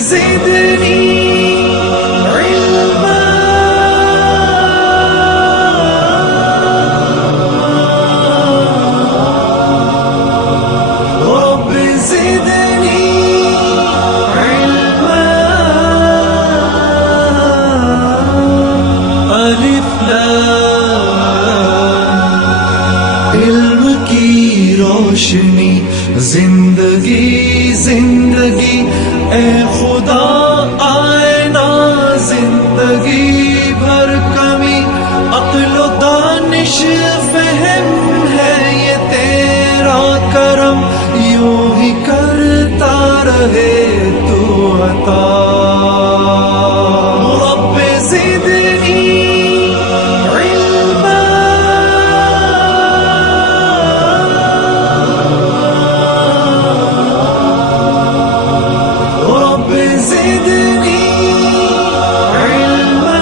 زدنی علما رب زدنی علما الف لام علم کی روشنی زندگی زندگی اے خدا آئینہ زندگی بھر کمی عقل و دانش فہم ہے یہ تیرا کرم یوں ہی کرتا رہے تو عطا رب زدنی علما رب زدنی علما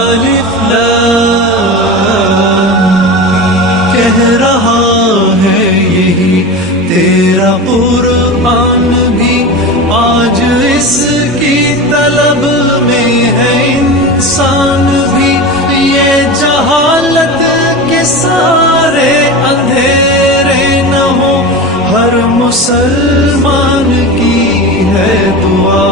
الف لام کہہ رہا ہے یہی تیرا قرآن بھی آج اس کی طلب میں ہے انسان بھی یہ جہالت کے سارے اندھیرے نہ ہو ہر مسلمان کی ہے دعا